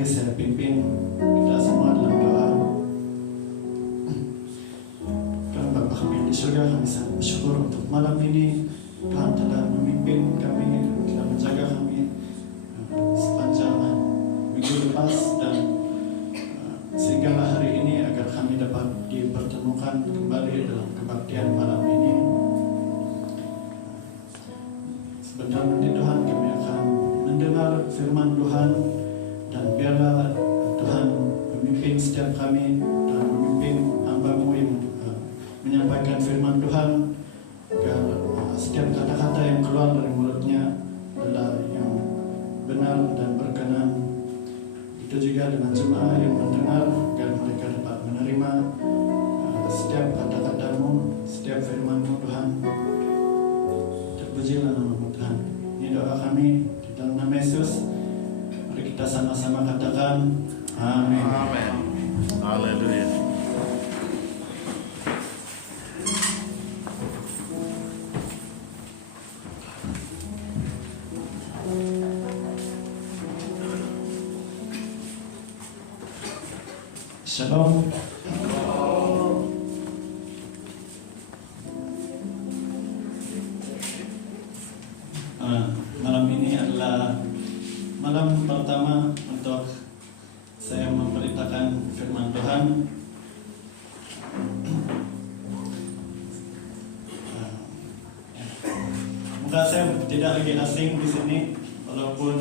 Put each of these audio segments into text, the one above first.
mari saya pimpin kita semua dalam doa. Tuhan Bapa kami yang di surga, kami sangat bersyukur untuk malam ini Tuhan telah memimpin kami, telah menjaga kami sepanjang minggu lepas, dan sehinggalah hari ini agar kami dapat dipertemukan kembali dalam kebaktian malam ini. Sebentar nanti Tuhan kami akan mendengar firman Tuhan, dan biarlah Tuhan memimpin setiap kami dan memimpin hamba-Mu yang menyampaikan firman Tuhan, agar setiap kata-kata yang keluar dari mulutnya adalah yang benar dan berkenan. Itu juga dengan jemaah yang mendengar, agar mereka dapat menerima setiap kata-kata-Mu, setiap firman-Mu Tuhan. Terpujilah nama-Mu Tuhan. Ini doa kami di dalam nama Yesus. Mari kita sama-sama katakan amin. Amin. Haleluya. Shalom. Malam ini adalah malam pertama untuk saya memberitakan firman Tuhan. Mungkin saya tidak lagi asing di sini, walaupun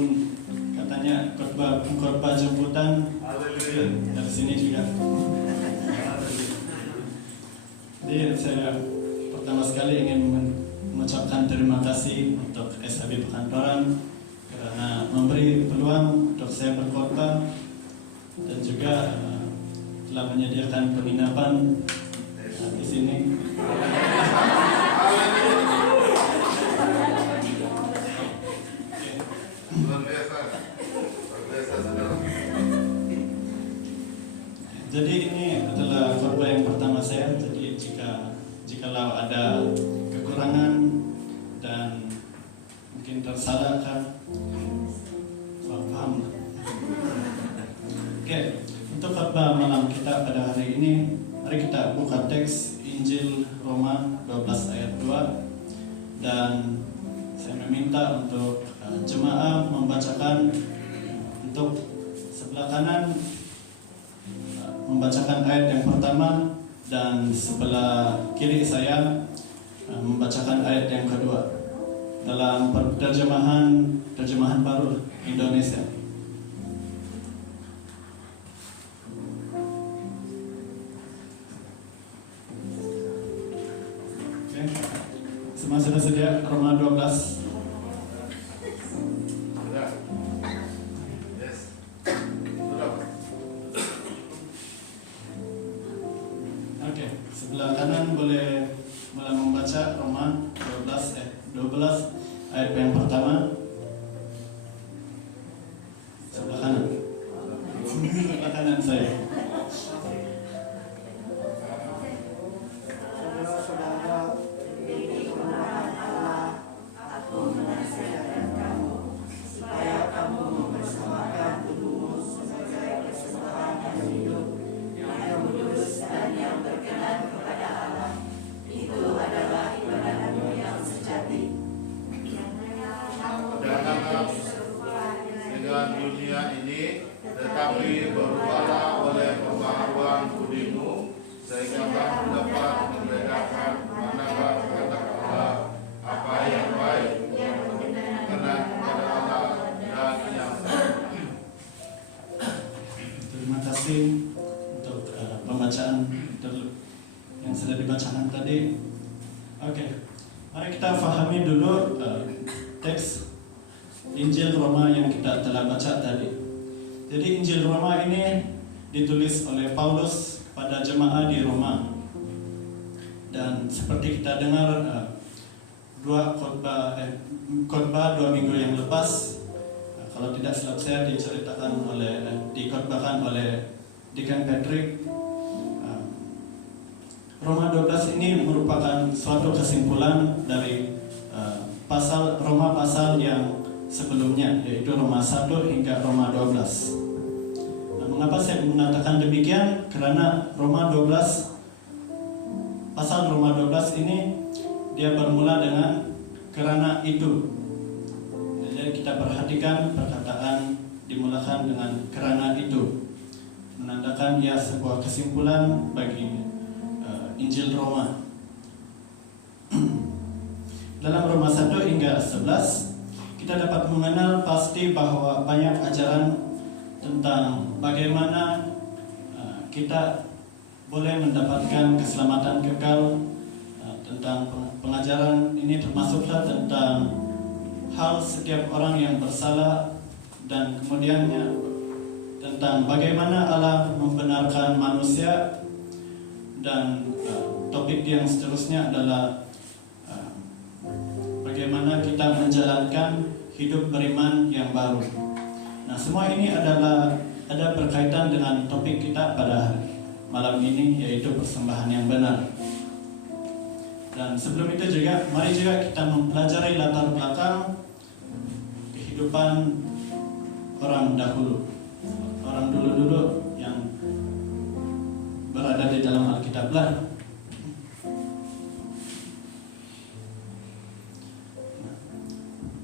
katanya khotbah jemputan dari sini juga. Jadi saya pertama sekali ingin mengucapkan terima kasih untuk SHB Pekanbaran karena memberi peluang untuk saya berkhotbah, dan juga telah menyediakan penginapan di sini. Jadi ini adalah khotbah yang pertama saya. Jadi jikalau ada kekurangan dan mungkin tersalahkan, paham. Oke, untuk khotbah malam kita pada hari ini, mari kita buka teks Injil Roma 12 ayat 2, dan saya meminta untuk jemaah membacakan untuk sebelah kanan membacakan ayat yang pertama, dan sebelah kiri saya membacakan ayat yang kedua dalam terjemahan baru Indonesia. Oke. Semua sudah sedia? Roma 12. Sebelah kanan boleh mulai membaca Roma 12 ayat yang pertama. Sebelah kanan. Sebelah kanan saya. Untuk pembacaan yang sudah dibacakan tadi. Oke, mari kita fahami dulu teks Injil Roma yang kita telah baca tadi. Jadi Injil Roma ini ditulis oleh Paulus pada jemaah di Roma, dan seperti kita dengar khotbah 2 minggu yang lepas, kalau tidak silap saya dikhotbahkan oleh Deacon Patrick. Roma 12 ini merupakan suatu kesimpulan dari Roma pasal yang sebelumnya, yaitu Roma 1 hingga Roma 12. Mengapa saya mengatakan demikian? Karena pasal Roma 12 ini dia bermula dengan karena itu. Jadi kita perhatikan perkataan dimulakan dengan karena itu, menandakan ia sebuah kesimpulan bagi Injil Roma. Dalam Roma 1 hingga 11 kita dapat mengenal pasti bahwa banyak ajaran tentang bagaimana kita boleh mendapatkan keselamatan kekal. Tentang pengajaran ini termasuklah tentang hal setiap orang yang bersalah, dan kemudiannya tentang bagaimana Allah membenarkan manusia, dan topik yang seterusnya adalah bagaimana kita menjalankan hidup beriman yang baru. Nah, semua ini ada berkaitan dengan topik kita pada malam ini, yaitu persembahan yang benar. Dan sebelum itu juga, mari juga kita mempelajari latar belakang kehidupan orang dahulu, orang dulu-dulu yang berada di dalam Alkitab lah.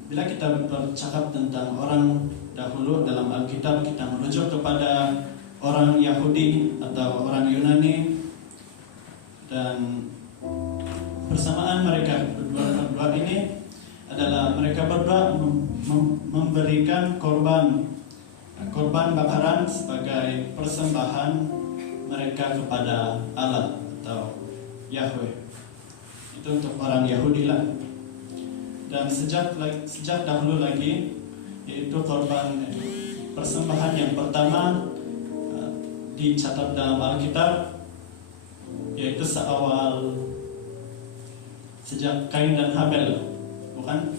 Bila kita bercakap tentang orang dahulu dalam Alkitab, kita merujuk kepada orang Yahudi atau orang Yunani, dan bersamaan mereka berdua ini adalah mereka berdua memberikan korban bakaran sebagai persembahan mereka kepada Allah atau Yahweh. Itu untuk orang Yahudi lah. Dan sejak dahulu lagi, yaitu korban persembahan yang pertama dicatat dalam Alkitab, yaitu sejak Kain dan Habel, bukan?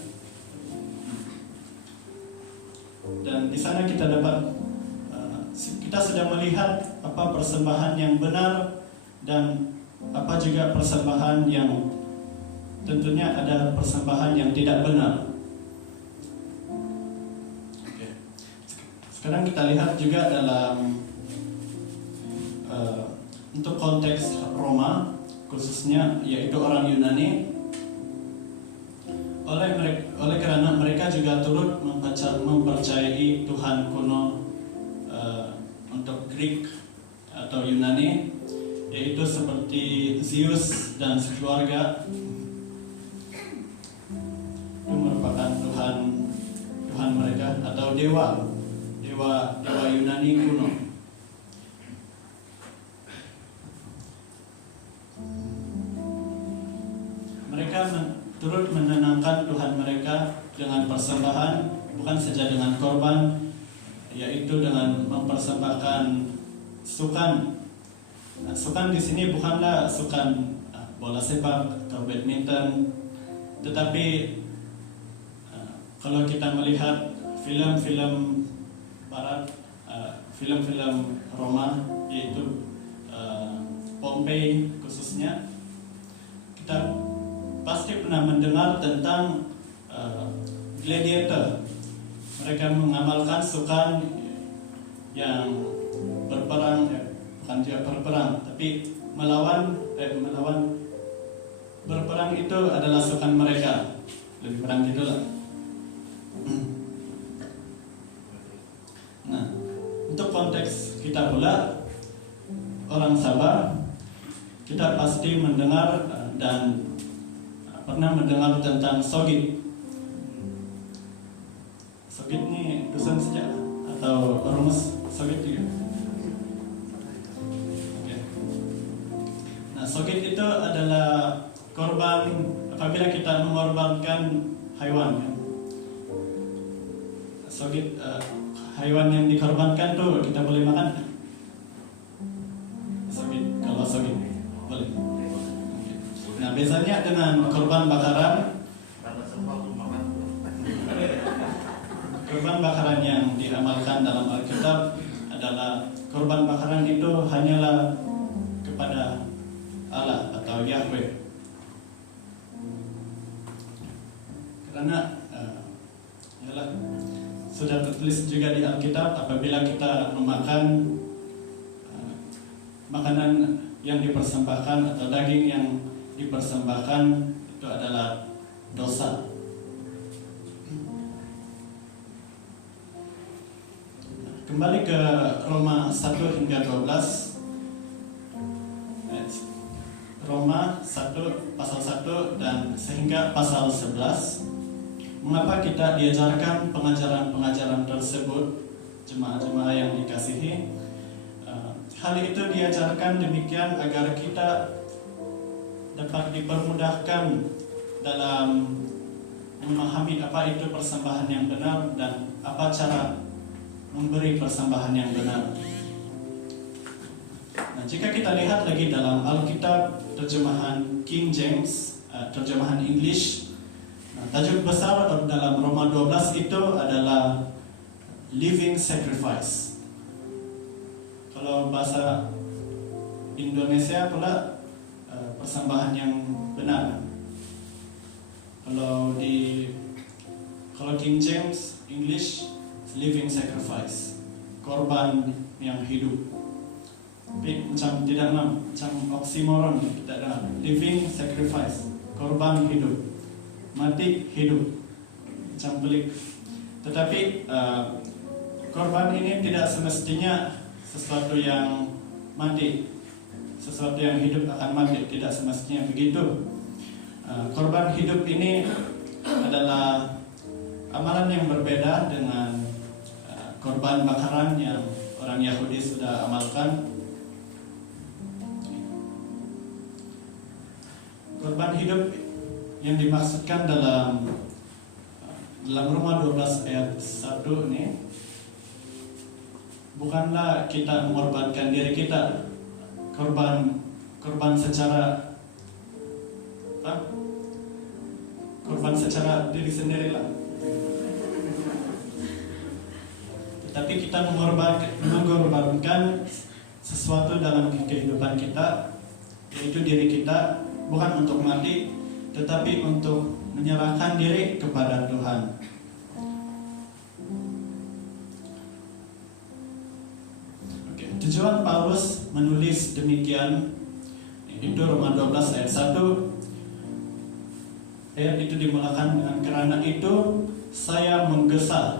Dan di sana kita sudah melihat apa persembahan yang benar dan apa juga persembahan yang tentunya ada persembahan yang tidak benar. Oke. Sekarang kita lihat juga dalam untuk konteks Roma khususnya, yaitu orang Yunani. Oleh karena mereka juga turut mempercayai Tuhan kuno untuk Greek atau Yunani, yaitu seperti Zeus dan sekeluarga. Itu merupakan Tuhan mereka atau dewa Yunani kuno. Mereka turut menenangkan Tuhan mereka dengan persembahan, bukan saja dengan korban, yaitu dengan mempersembahkan sukan. Nah, sukan di sini bukanlah sukan bola sepak atau badminton, tetapi kalau kita melihat film-film Barat, film-film Roma, yaitu Pompei khususnya, kita pasti pernah mendengar tentang gladiator. Mereka mengamalkan sukan yang berperang, bukan juga berperang, tapi melawan. Berperang itu adalah sukan mereka, lebih perang gitulah. Nah, untuk konteks kita pula orang Sabah, kita pasti mendengar dan pernah mendengar tentang Sogit. Sogit ini dusun saja atau rumus Sogit juga. Oke. Nah, Sogit itu adalah korban apabila kita mengorbankan hewan. Sogit, hewan yang dikorbankan tuh kita boleh makan. Sogit, kalau Sogit boleh. Nah, biasanya dengan korban bakaran yang diamalkan dalam Alkitab adalah korban bakaran itu hanyalah kepada Allah atau Yahweh. Karena sudah tertulis juga di Alkitab, apabila kita memakan makanan yang dipersembahkan atau daging yang dipersembahkan itu adalah dosa. Kembali ke Roma 1 hingga 12. Roma 1 pasal 1 dan sehingga pasal 11. Mengapa kita diajarkan pengajaran-pengajaran tersebut, jemaah-jemaah yang dikasihi? Hal itu diajarkan demikian agar kita dapat dipermudahkan dalam memahami apa itu persembahan yang benar dan apa cara memberi persembahan yang benar. Nah, jika kita lihat lagi dalam Alkitab terjemahan King James, terjemahan English, tajuk besar dalam Roma 12 itu adalah living sacrifice. Kalau bahasa Indonesia pula persembahan yang benar. Kalau King James English, living sacrifice, korban yang hidup. Tapi macam tidak macam oksimoron kita dengar. Living sacrifice, korban hidup, mati hidup, macam pelik. Tetapi korban ini tidak semestinya sesuatu yang mati, sesuatu yang hidup akan mati, tidak semestinya begitu. Korban hidup ini adalah amalan yang berbeda dengan korban bakaran yang orang Yahudi sudah amalkan. Korban hidup yang dimaksudkan dalam Roma 12 ayat 1 ini bukanlah kita mengorbankan diri kita, korban secara diri sendirilah. Tapi kita mengorbankan sesuatu dalam kehidupan kita, yaitu diri kita, bukan untuk mati, tetapi untuk menyerahkan diri kepada Tuhan. Tujuan Paulus menulis demikian itu Roma 12 ayat 1. Ayat itu dimulakan dengan karena itu saya menggesa.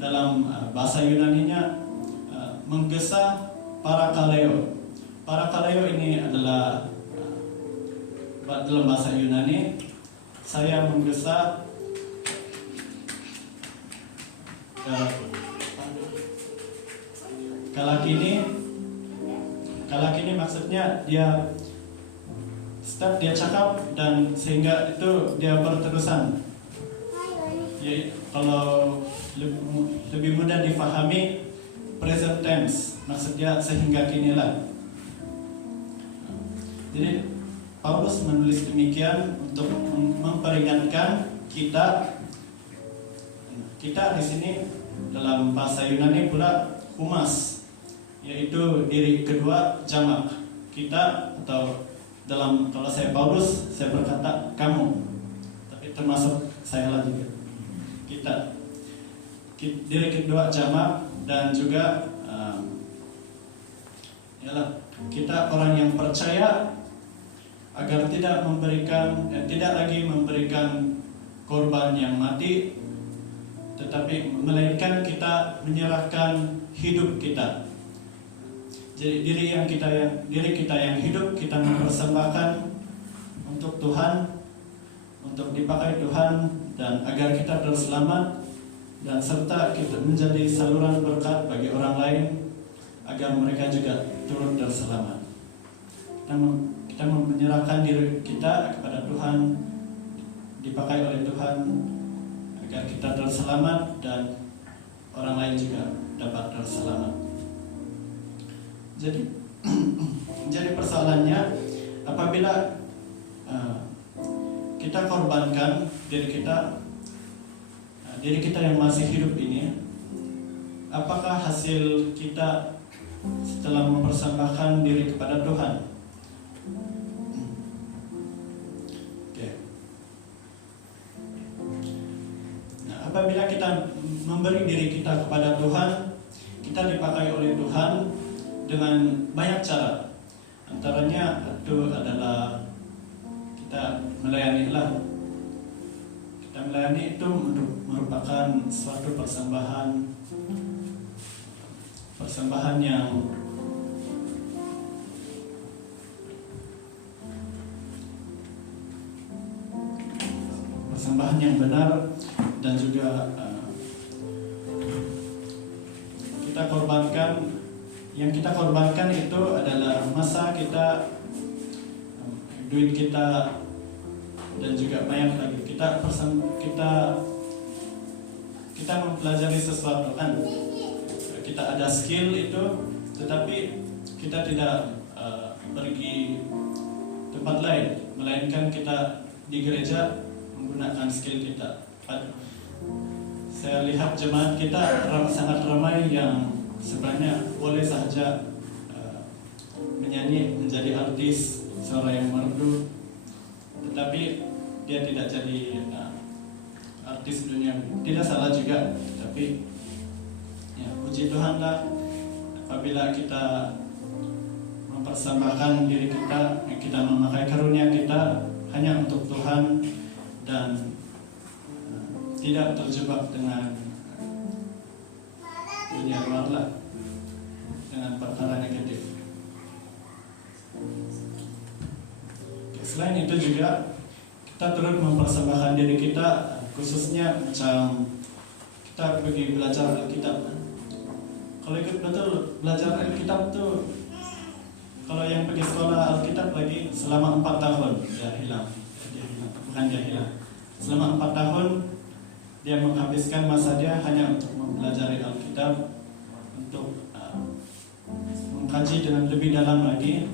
Dalam bahasa Yunaninya menggesa parakaleo. Parakaleo ini adalah dalam bahasa Yunani, saya menggesa kalakini maksudnya dia start, dia cakap dan sehingga itu dia berterusan. Ya, kalau lebih mudah difahami, present tense maksudnya sehingga kinilah. Jadi Paulus menulis demikian untuk memperingatkan kita di sini dalam bahasa Yunani pula humas, yaitu diri kedua jamak kita, atau kalau saya Paulus saya berkata kamu, tapi termasuk saya lagi kita diri kedua jamak, dan juga kita orang yang percaya agar tidak lagi memberikan korban yang mati, tetapi melainkan kita menyerahkan hidup kita. Jadi diri kita yang hidup kita mempersembahkan untuk Tuhan, untuk dipakai Tuhan, dan agar kita terselamat, dan serta kita menjadi saluran berkat bagi orang lain agar mereka juga turut terselamat. Kita menyerahkan diri kita kepada Tuhan, dipakai oleh Tuhan agar kita terselamat dan orang lain juga dapat terselamat. Jadi persoalannya, apabila kita korbankan diri kita yang masih hidup ini, apakah hasil kita setelah mempersembahkan diri kepada Tuhan? Apabila kita memberi diri kita kepada Tuhan, kita dipakai oleh Tuhan dengan banyak cara. Antaranya itu adalah kita melayani Allah. Kita melayani itu merupakan suatu persembahan yang benar, dan juga kita korbankan itu adalah masa kita, duit kita, dan juga banyak lagi. Kita mempelajari sesuatu kan, kita ada skill itu, tetapi kita tidak pergi tempat lain, melainkan kita di gereja menggunakan skill kita. Saya lihat jemaat kita sangat ramai yang sebenarnya boleh saja menyanyi, menjadi artis, suara yang merdu, tetapi dia tidak jadi artis dunia. Tidak salah juga, tapi ya, puji Tuhanlah apabila kita mempersembahkan diri kita memakai karunia kita hanya untuk Tuhan dan tidak terjebak dengan dunia luar lah, dengan perkara negatif. Selain itu juga kita turut mempersembahkan diri kita, khususnya macam kita pergi belajar Alkitab. Kalau ikut betul belajar Alkitab tuh, kalau yang pergi sekolah Alkitab lagi selama 4 tahun dia hilang. Selama 4 tahun dia menghabiskan masa dia hanya untuk mempelajari Alkitab, untuk mengkaji dengan lebih dalam lagi.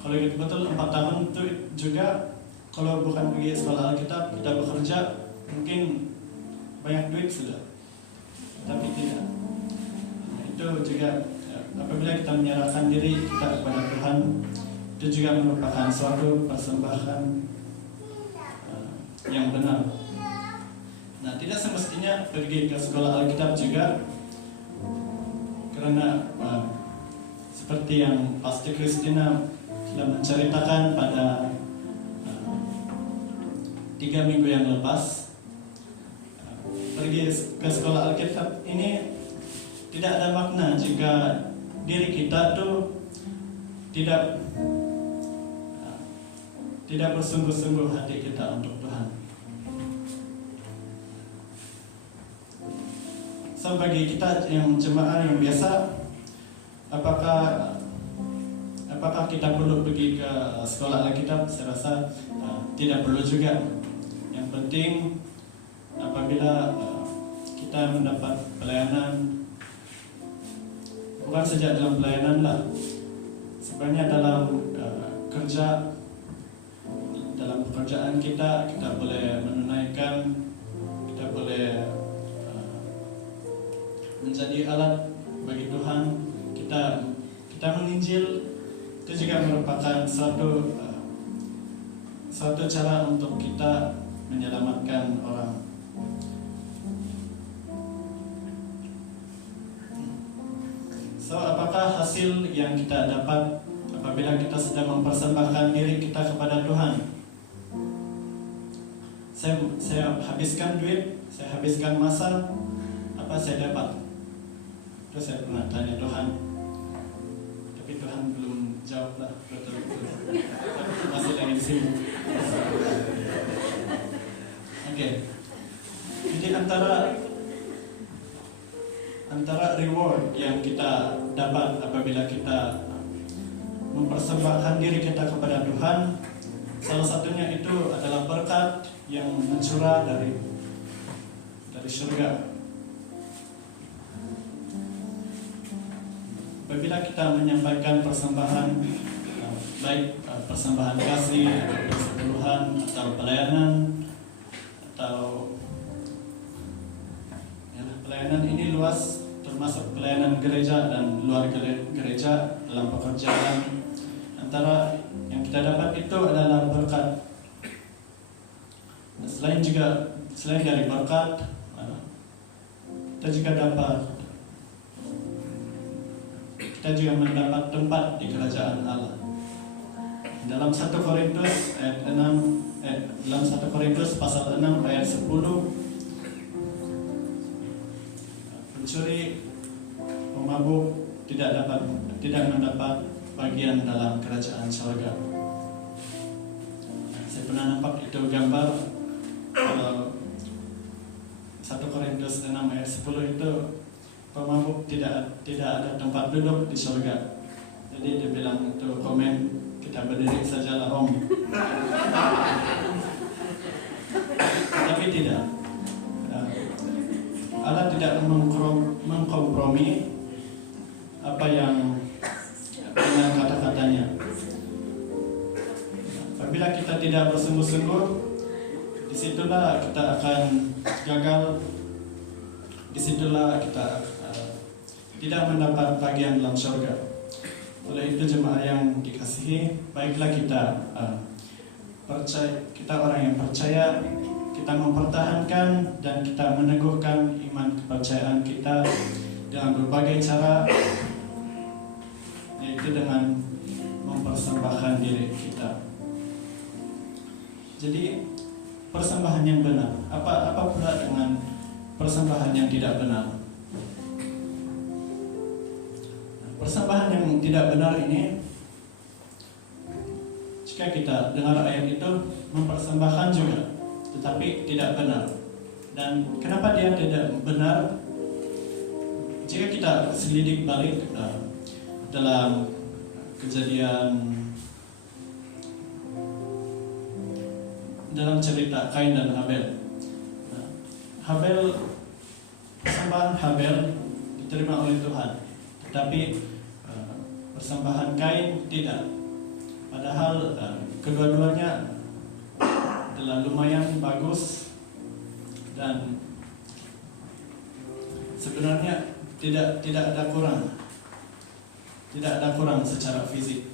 Kalau itu betul 4 tahun itu juga, kalau bukan pergi sekolah Alkitab, kita bekerja, mungkin banyak duit sudah, tapi tidak. Itu juga apabila kita menyerahkan diri kita kepada Tuhan, itu juga merupakan suatu persembahan yang benar. Nah, tidak semestinya pergi ke sekolah Alkitab juga, karena seperti yang Pastor Christina telah menceritakan pada 3 minggu yang lepas, pergi ke sekolah Alkitab ini tidak ada makna jika diri kita tuh tidak bersungguh-sungguh hati kita untuk Tuhan. So, bagi kita yang jemaah yang biasa, apakah kita perlu pergi ke sekolah Alkitab? Saya rasa tidak perlu juga. Yang penting apabila kita mendapat pelayanan, bukan saja dalam pelayanan lah, sebenarnya dalam dalam pekerjaan kita boleh menunaikan, kita boleh menjadi alat bagi Tuhan, kita menginjil. Itu juga merupakan suatu cara untuk kita menyelamatkan orang. So, apakah hasil yang kita dapat apabila kita sedang mempersembahkan diri kita kepada Tuhan? Saya habiskan duit, saya habiskan masa, apa saya dapat? Itu saya pernah tanya Tuhan, tapi Tuhan belum jawab lah betul-betul. Masih lagi di sini. Oke. Jadi antara reward yang kita dapat apabila kita mempersembahkan diri kita kepada Tuhan, salah satunya itu adalah berkat yang mencurah dari surga. Apabila kita menyampaikan persembahan, baik persembahan kasih, atau persepuluhan, atau pelayanan, atau pelayanan ini luas, termasuk pelayanan gereja dan luar gereja dalam pekerjaan. Antara yang kita dapat itu adalah berkat. Selain dari berkat, kita juga mendapat tempat di kerajaan Allah. Dalam 1 Korintus ayat 6 dalam 1 Korintus pasal 6 ayat 10, pencuri, pemabuk tidak mendapat bagian dalam kerajaan surga. Saya pernah nampak itu gambar kalau 1 Korintus 6 ayat 10 itu pemabuk tidak ada tempat duduk di surga. Jadi dia bilang itu komen, kita berdiri sajalah Om. Tapi tidak. Allah tidak mengkompromi apa yang dengan kata-katanya. Apabila kita tidak bersungguh-sungguh, disitulah kita akan gagal. Disitulah kita tidak mendapat bagian dalam surga. Oleh itu jemaah yang dikasihi, baiklah kita orang yang percaya, kita mempertahankan dan kita meneguhkan iman kepercayaan kita dengan berbagai cara, yaitu dengan mempersembahkan diri kita. Jadi persembahan yang benar, apa pula dengan persembahan yang tidak benar? Persembahan yang tidak benar ini, jika kita dengar ayat itu, mempersembahkan juga, tetapi tidak benar. Dan kenapa dia tidak benar? Jika kita selidik balik dalam dalam cerita Kain dan Habel. Persembahan Habel diterima oleh Tuhan, tetapi persembahan Kain tidak. Padahal kedua-duanya adalah lumayan bagus dan sebenarnya tidak ada kurang secara fisik.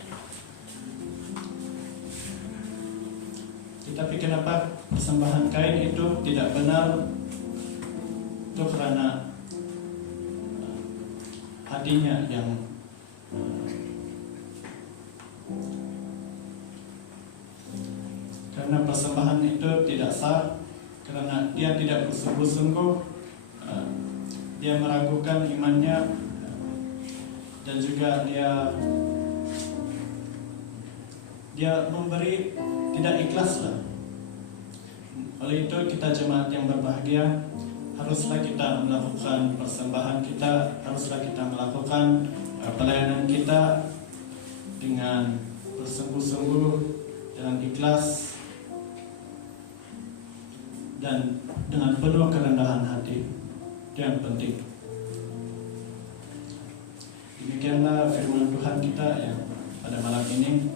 Tetapi kenapa persembahan Kain itu tidak benar? Itu karena hatinya yang karena persembahan itu tidak sah, karena dia tidak bersungguh-sungguh, dia meragukan imannya, dan juga dia memberi tidak ikhlas lah. Oleh itu kita jemaat yang berbahagia, haruslah kita melakukan persembahan kita, haruslah kita melakukan pelayanan kita dengan bersungguh-sungguh, dengan ikhlas, dan dengan penuh kerendahan hati. Itu yang penting. Demikianlah firman Tuhan kita yang pada malam ini.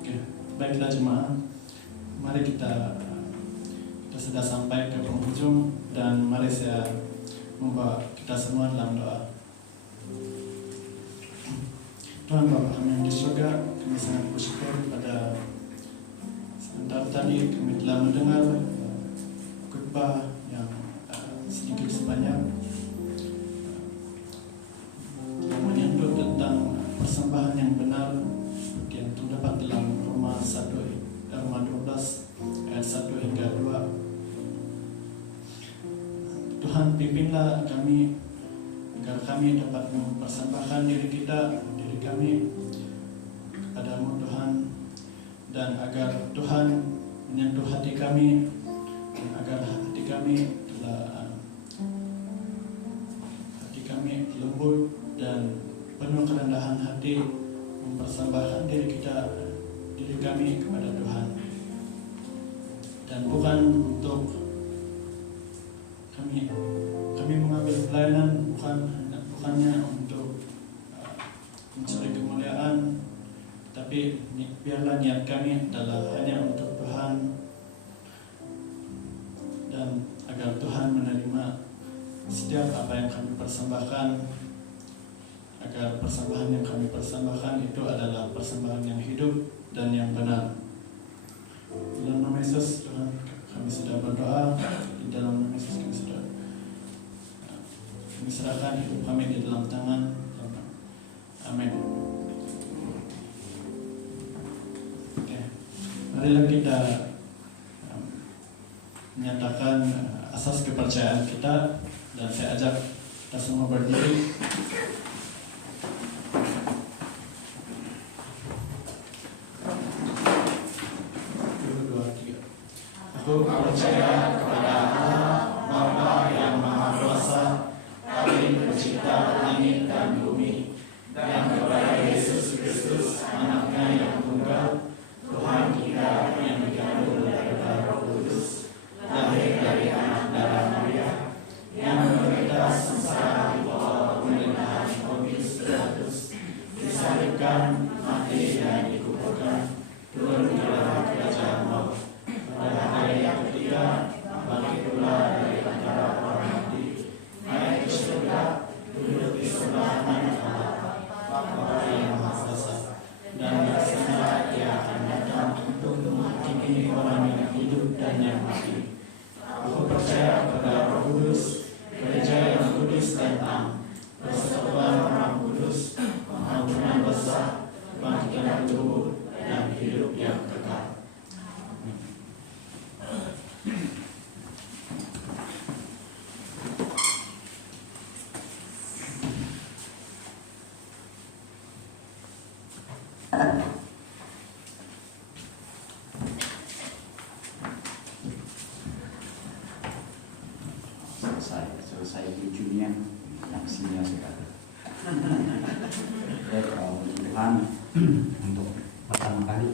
Oke, baiklah jemaah, mari kita sudah sampai ke penghujung, dan mari saya membawa kita semua dalam doa. Tuhan Bapa kami yang di surga, kami sangat bersyukur pada sebentar tadi kami telah mendengar khotbah yang sedikit sebanyak yang menyentuh tentang persembahan yang benar yang terdapat dalam Roma 12 ayat 1 hingga 2. Tuhan, pimpinlah kami agar kami dapat mempersembahkan diri kami kepadamu Tuhan, dan agar Tuhan menyentuh hati kami, dan agar hati kami lembut dan penuh kerendahan hati mempersembahkan diri kami kepada Tuhan, dan bukan untuk kami mengambil pelayanan, bukannya untuk mencari kemuliaan, tapi biarlah niat kami adalah hanya untuk Tuhan, dan agar Tuhan menerima setiap apa yang kami persembahkan, agar persembahan yang kami persembahkan itu adalah persembahan yang hidup dan yang benar. Dalam nama Yesus Tuhan, kami kami sudah berdoa, di dalam nama Yesus kami sudah kami serahkan hidup kami di dalam tangan Tuhan. Amin. Oke, marilah kita menyatakan asas kepercayaan kita, dan saya ajak kita semua berdiri. Aku percaya kepada Allah, Bapa yang Maha Kuasa, Paling Pencipta langit dan bumi, dan kepada Yesus Kristus, Anaknya yang tunggal, Tuhan kita yang dikandung daripada Roh Kudus, lahir dari anak darah Maria, yang menderita sengsara di bawah pemerintahan Pontius Pilatus, disalibkan, mati dan dikuburkan, turun ke dalam kerajaan maut. Pada hari yang ketiga, bangkit pula dari antara orang mati, naik ke surga, duduk di sebelah kanan Allah, Bapa yang Maha Kuasa, dan biasanya Ia akan datang untuk menghakimi orang yang hidup dan yang mati. Aku percaya kepada Roh Kudus, gereja yang kudus dan am, persekutuan Orang Kudus, pengampunan dosa, kebangkitan tubuh, dan hidup yang kekal. Selesai lucunya, aksinya sudah. Ya, Tuhan untuk pertama kali